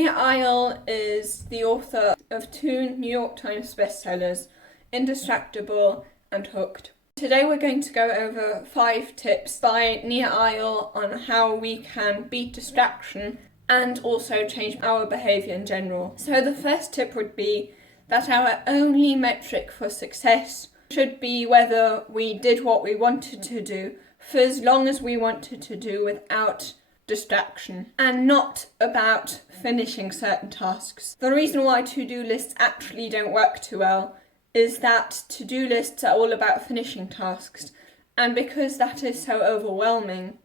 Eyal is the author of 2 New York Times bestsellers, Indistractable and Hooked. Today we're going to go over 5 tips by Eyal on how we can beat distraction and also change our behaviour in general. So the first tip would be that our only metric for success should be whether we did what we wanted to do for as long as we wanted to do without distraction, and not about finishing certain tasks. The reason why to-do lists actually don't work too well is that to-do lists are all about finishing tasks, and because that is so overwhelming,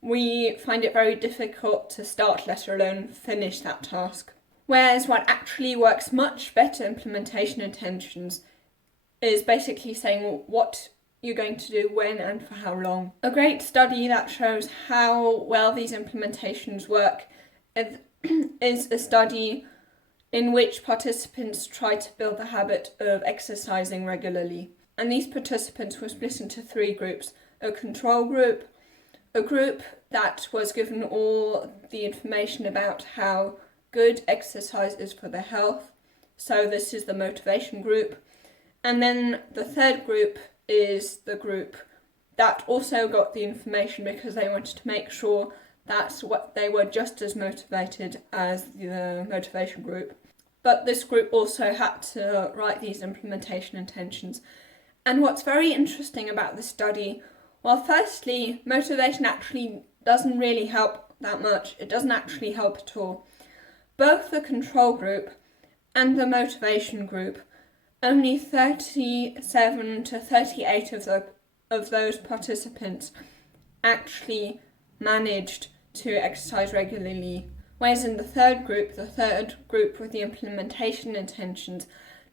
we find it very difficult to start, let alone finish that task. Whereas what actually works much better implementation intentions is basically saying what you're going to do when and for how long. A great study that shows how well these implementations work is a study in which participants tried to build the habit of exercising regularly. And these participants were split into 3 groups: a control group, a group that was given all the information about how good exercise is for their health, so this is the motivation group, and then the third group is the group that also got the information because they wanted to make sure that they were just as motivated as the motivation group. But this group also had to write these implementation intentions. And what's very interesting about this study, well, firstly, motivation actually doesn't really help that much. It doesn't actually help at all. Both the control group and the motivation group, only 37 to 38 of those participants actually managed to exercise regularly. Whereas in the third group with the implementation intentions,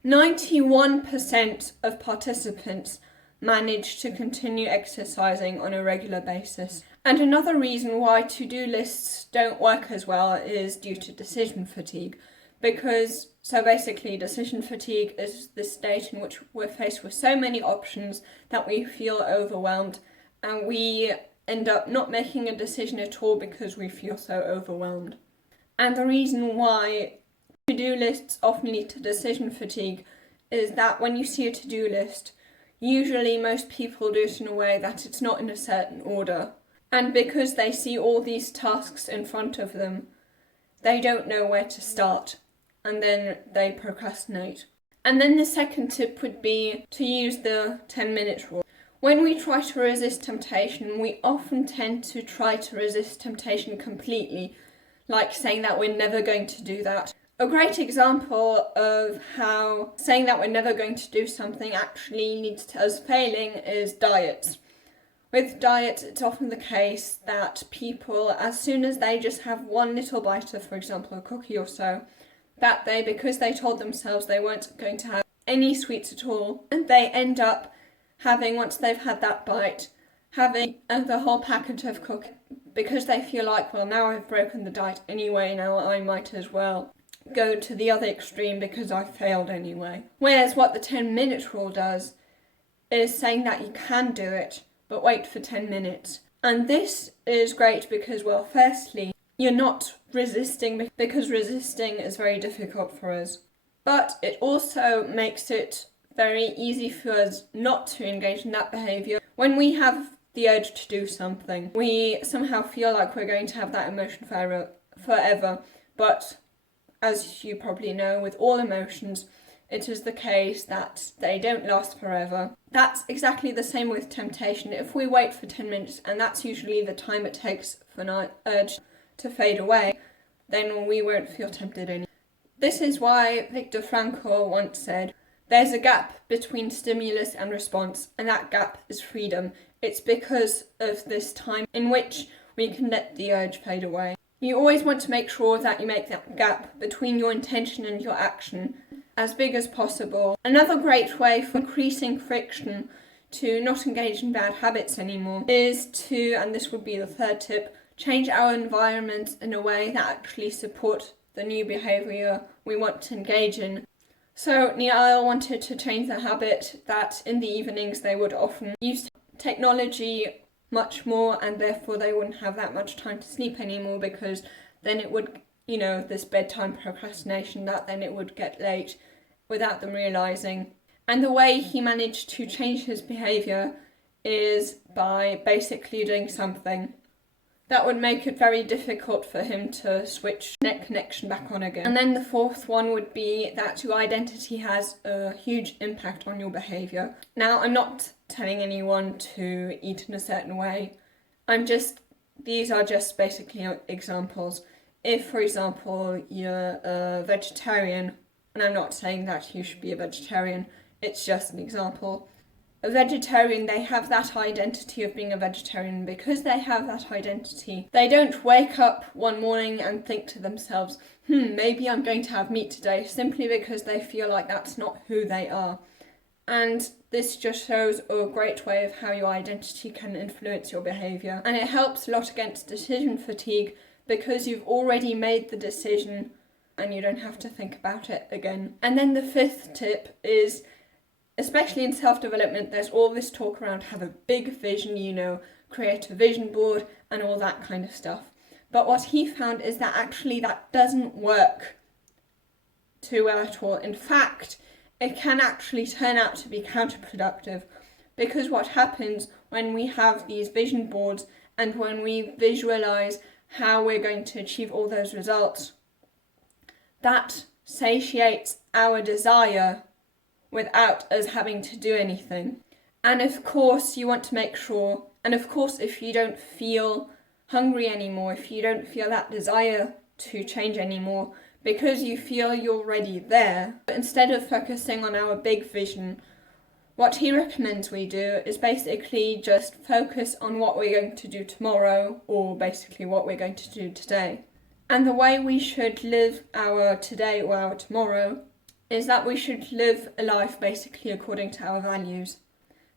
91% of participants managed to continue exercising on a regular basis. And another reason why to-do lists don't work as well is due to decision fatigue. So basically decision fatigue is the state in which we're faced with so many options that we feel overwhelmed, and we end up not making a decision at all because we feel so overwhelmed. And the reason why to-do lists often lead to decision fatigue is that when you see a to-do list, usually most people do it in a way that it's not in a certain order. And because they see all these tasks in front of them, they don't know where to start, and then they procrastinate. And then the second tip would be to use the 10-minute rule. When we try to resist temptation, we often tend to try to resist temptation completely, like saying that we're never going to do that. A great example of how saying that we're never going to do something actually leads to us failing is diets. With diets, it's often the case that people, as soon as they just have one little bite of, for example, a cookie or so, that because they told themselves they weren't going to have any sweets at all, and they end up having, once they've had that bite, having the whole packet of cookies because they feel like, well, now I've broken the diet anyway, now I might as well go to the other extreme because I failed anyway. Whereas what the 10-minute rule does is saying that you can do it, but wait for 10 minutes. And this is great because, well, firstly, you're not resisting because resisting is very difficult for us. But it also makes it very easy for us not to engage in that behaviour. When we have the urge to do something, we somehow feel like we're going to have that emotion forever. But as you probably know, with all emotions, it is the case that they don't last forever. That's exactly the same with temptation. If we wait for 10 minutes, and that's usually the time it takes for an urge to fade away, then we won't feel tempted anymore. This is why Viktor Frankl once said, "There's a gap between stimulus and response, and that gap is freedom. It's because of this time in which we can let the urge fade away." You always want to make sure that you make that gap between your intention and your action as big as possible. Another great way for increasing friction to not engage in bad habits anymore is to, and this would be the third tip, change our environment in a way that actually supports the new behaviour we want to engage in. So Eyal wanted to change the habit that in the evenings they would often use technology much more, and therefore they wouldn't have that much time to sleep anymore, because then it would this bedtime procrastination, that then it would get late without them realising. And the way he managed to change his behaviour is by basically doing something that would make it very difficult for him to switch net connection back on again. And then the fourth one would be that your identity has a huge impact on your behaviour. Now, I'm not telling anyone to eat in a certain way. These are just basically examples. If, for example, you're a vegetarian, and I'm not saying that you should be a vegetarian, it's just an example. A vegetarian, they have that identity of being a vegetarian. Because they have that identity, they don't wake up one morning and think to themselves, maybe I'm going to have meat today, simply because they feel like that's not who they are. And this just shows a great way of how your identity can influence your behaviour. And it helps a lot against decision fatigue, because you've already made the decision and you don't have to think about it again. And then the fifth tip is, especially in self-development, there's all this talk around have a big vision, create a vision board and all that kind of stuff. But what he found is that actually that doesn't work too well at all. In fact, it can actually turn out to be counterproductive, because what happens when we have these vision boards and when we visualise how we're going to achieve all those results, that satiates our desire without us having to do anything. And of course you want to make sure, and of course if you don't feel hungry anymore, if you don't feel that desire to change anymore, because you feel you're already there, but instead of focusing on our big vision, what he recommends we do is basically just focus on what we're going to do tomorrow, or basically what we're going to do today. And the way we should live our today or our tomorrow is that we should live a life basically according to our values.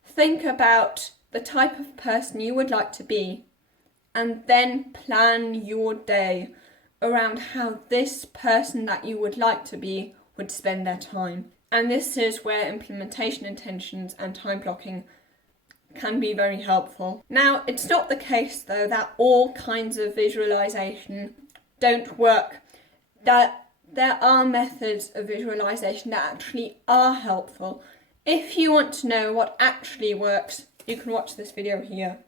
Think about the type of person you would like to be, and then plan your day around how this person that you would like to be would spend their time. And this is where implementation intentions and time blocking can be very helpful. Now, it's not the case though that all kinds of visualization don't work. That there are methods of visualization that actually are helpful. If you want to know what actually works, you can watch this video here.